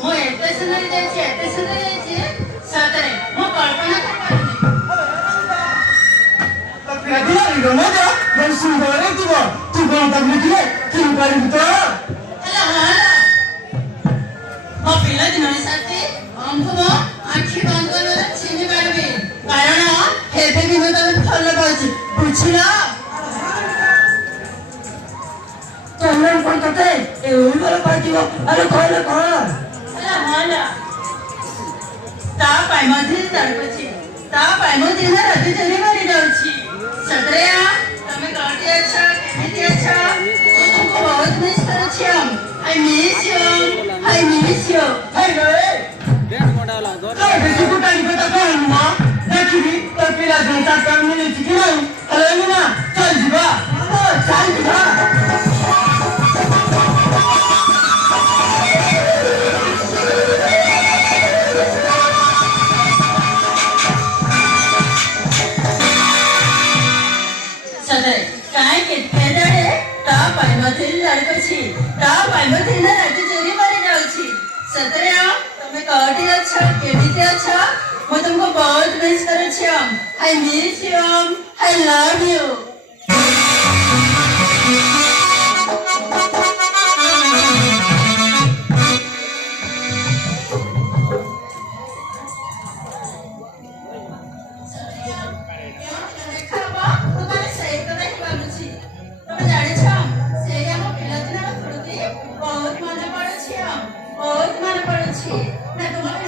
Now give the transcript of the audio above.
ମୁଁ ଏତେ ସୁନ୍ଦର ଯାଇଛି ସତରେ ମୁଁ କଳ୍ପନା କରିପାରୁନି। ପିଲାଟିର ମଜା ବହୁତ ସୁନ୍ଦର ହେଇଥିବ। ତୁ କଣ ତାକୁ ଦେଖିଲେ କିଣିପାରିବୁ ତ? ହେଲା ହଁ ମୋ ପିଲାଦିନର ସାଥୀ ଆମକୁ ମୋ ଆଖି ବନ୍ଦ କରିବା ଚିହ୍ନି ପାରିବି କାରଣ ଏବେ ବି ମୁଁ ତାକୁ ଭଲ ପାଉଛି ବୁଝିଲ। ଚନ୍ଦନ କଣ ତତେ ଏ ଭଲ ପାଇଥିବ? ଆରେ କହିଲେ କଣ ହେଲା ତା ପାଇଁ ମଧ୍ୟ ଦରକାର ତା ପାଇଁ ମୁଁ ଦିନ ରାତି ଚୋରି କରି ଯାଉଛି। ସତରେ ତମେ କୋଉଠି ଅଛ କେମିତି ଅଛ ମୁଁ ତୁମକୁ ବହୁତ ମିସ୍ କରୁଛି। I miss you. ହାଇ ରେ ବେଶୀ ଗୋଟାଇ କଥା କହିବୁ ମା। ଦେଖିବି ତୋ ପିଲାଦିନ ଚାରିଟା ମିଳିଛି କି ନାହିଁ। ହେଲେ ନା ଚାଲ ଯିବା ଚାଲ ଯିବା। କାହିଁକି ତା ପାଇଁ ମଧ୍ୟ ଦରକାର ତା ପାଇଁ ମୁଁ ଦିନ ରାତି ଚୋରି କରି ଯାଉଛି। ସତରେ ତମେ କୋଉଠି ଅଛ କେମିତି ଅଛ ମୁଁ ତୁମକୁ ବହୁତ ମିସ୍ କରୁଛି। I miss you. I love you. ବହୁତ ମନେ ପଡୁଛି ନା ତୁମର